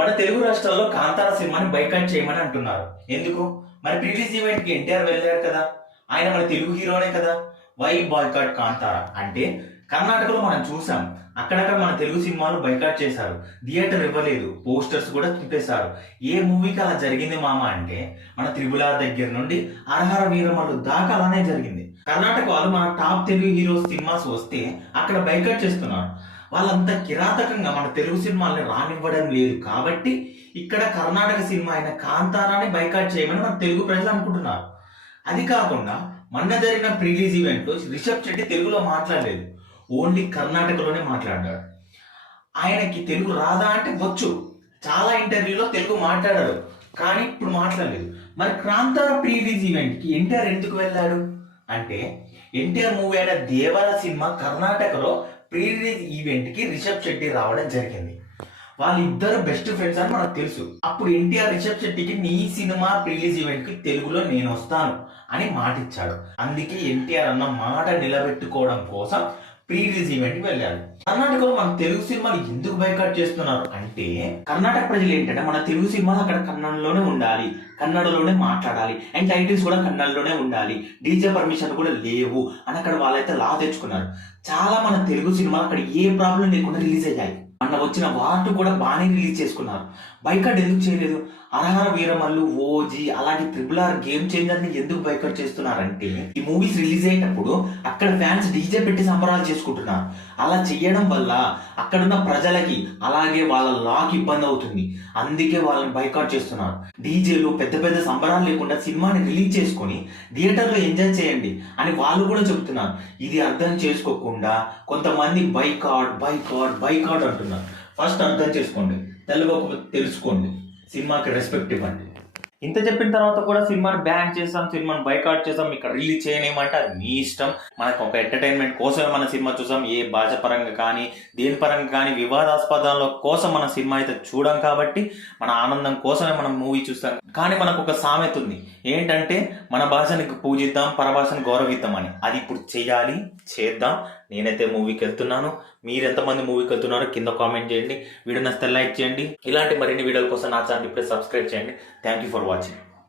మన తెలుగు రాష్ట్రాల్లో కాంతార సినిమాని బైకాట్ చేయమని అంటున్నారు. ఎందుకు? మరి ప్రీవియస్ ఈవెంట్ కి ఎన్టీఆర్ వెళ్ళారు కదా, ఆయన మన తెలుగు హీరోనే కదా. వై బాయ్కాట్ కాంతార అంటే కర్ణాటకలో మనం చూసాం, అక్కడక్కడ మన తెలుగు సినిమాలు బైకాట్ చేశారు. థియేటర్ ఇవ్వలేదు, పోస్టర్స్ కూడా తిప్పేశారు. ఏ మూవీకి అలా జరిగింది మామ అంటే మన త్రిబుల్ ఆర్ దగ్గర నుండి హరహర వీరమల్లు దాకా అలానే జరిగింది. కర్ణాటక వాళ్ళు మన టాప్ తెలుగు హీరోస్ సినిమాస్ వస్తే అక్కడ బైకాట్ చేస్తున్నారు. వాళ్ళంతా కిరాతకంగా మన తెలుగు సినిమాల్ని రానివ్వడం లేదు కాబట్టి ఇక్కడ కర్ణాటక సినిమా అయిన కాంతారాని బైకాట్ చేయమని మన తెలుగు ప్రజలు అనుకుంటున్నారు. అది కాకుండా మొన్న జరిగిన ప్రీలీజ్ ఈవెంట్ లో రిషబ్ శెట్టి తెలుగులో మాట్లాడలేదు, ఓన్లీ కర్ణాటకలోనే మాట్లాడాడు. ఆయనకి తెలుగు రాదా అంటే వచ్చు, చాలా ఇంటర్వ్యూలో తెలుగు మాట్లాడాడు, కానీ ఇప్పుడు మాట్లాడలేదు. మరి కాంతార ప్రీలీజ్ ఈవెంట్ కి ఎన్టీఆర్ ఎందుకు వెళ్ళాడు అంటే ఎన్టీఆర్ మూవీ అయిన దేవర సినిమా కర్ణాటకలో ప్రీ రిలీజ్ ఈవెంట్ కి రిషబ్ శెట్టి రావడం జరిగింది. వాళ్ళిద్దరు బెస్ట్ ఫ్రెండ్స్ అని మనకు తెలుసు. అప్పుడు ఎన్టీఆర్ రిషబ్ శెట్టికి నీ సినిమా ప్రీలీజ్ ఈవెంట్ కి తెలుగులో నేను వస్తాను అని మాట ఇచ్చాడు. అందుకే ఎన్టీఆర్ అన్న మాట నిలబెట్టుకోవడం కోసం ప్రీ రిలీజ్ ఈవెంట్ కి వెళ్ళాడు. కర్ణాటకలో మన తెలుగు సినిమాలు ఎందుకు బైకాట్ చేస్తున్నారు అంటే కర్ణాటక ప్రజలు ఏంటంటే మన తెలుగు సినిమాలు అక్కడ కన్నడలోనే ఉండాలి, కన్నడలోనే మాట్లాడాలి, అండ్ టైటిల్స్ కూడా కన్నడలోనే ఉండాలి, డీజే పర్మిషన్ కూడా లేవు అని అక్కడ వాళ్ళైతే లా తెచ్చుకున్నారు. చాలా మన తెలుగు సినిమాలు అక్కడ ఏ ప్రాబ్లం లేకుండా రిలీజ్ అయ్యాయి. మొన్న వచ్చిన వాటి కూడా బాగానే రిలీజ్ చేసుకున్నారు. బైకాట్ ఎందుకు చేయలేదు? హరహర వీరమల్లు, ఓజీ అలాంటి ట్రిపుల్ ఆర్, గేమ్ చేంజర్ ని ఎందుకు బైకాట్ చేస్తున్నారంటే ఈ మూవీస్ రిలీజ్ అయ్యేటప్పుడు అక్కడ ఫ్యాన్స్ డీజే పెట్టి సంబరాలు చేసుకుంటున్నారు. అలా చేయడం వల్ల అక్కడున్న ప్రజలకి అలాగే వాళ్ళ లాకి ఇబ్బంది అవుతుంది. అందుకే వాళ్ళని బైకాట్ చేస్తున్నారు. డీజేలు పెద్ద పెద్ద సంబరాలు లేకుండా సినిమాని రిలీజ్ చేసుకొని థియేటర్లో ఎంజాయ్ చేయండి అని వాళ్ళు కూడా చెబుతున్నారు. ఇది అర్థం చేసుకోకుండా కొంతమంది బైకాట్ బైకాట్ బైకాట్ అంటున్నారు. ఫస్ట్ అర్థం చేసుకోండి, తెలుసుకోండి, సినిమాకి రెస్పెక్ట్ ఇవ్వండి. ఇంత చెప్పిన తర్వాత కూడా సినిమాని బ్యాన్ చేసాం, సినిమాని బైకాట్ చేసాం, ఇక్కడ రిలీజ్ చేయనేమంటే అది మీ ఇష్టం. మనకు ఒక ఎంటర్టైన్మెంట్ కోసమే మన సినిమా చూసాం. ఏ భాష పరంగా కానీ దేని పరంగా కానీ వివాదాస్పదాల కోసం మన సినిమా అయితే చూడం కాబట్టి మన ఆనందం కోసమే మనం మూవీ చూస్తాం. కానీ మనకు ఒక సామెత ఉంది, ఏంటంటే మన భాషని పూజిద్దాం, పరభాషని గౌరవిద్దాం అని. అది ఇప్పుడు చేయాలి, చేద్దాం. నేనైతే మూవీకి వెళ్తున్నాను. మీరు ఎంతమంది మూవీకి వెళ్తున్నారో కింద కామెంట్ చేయండి. వీడియో నచ్చితే లైక్ చేయండి. ఇలాంటి మరిన్ని వీడియోల కోసం నా ఛానల్ ఇప్పుడే సబ్స్క్రైబ్ చేయండి. Thank you for watching.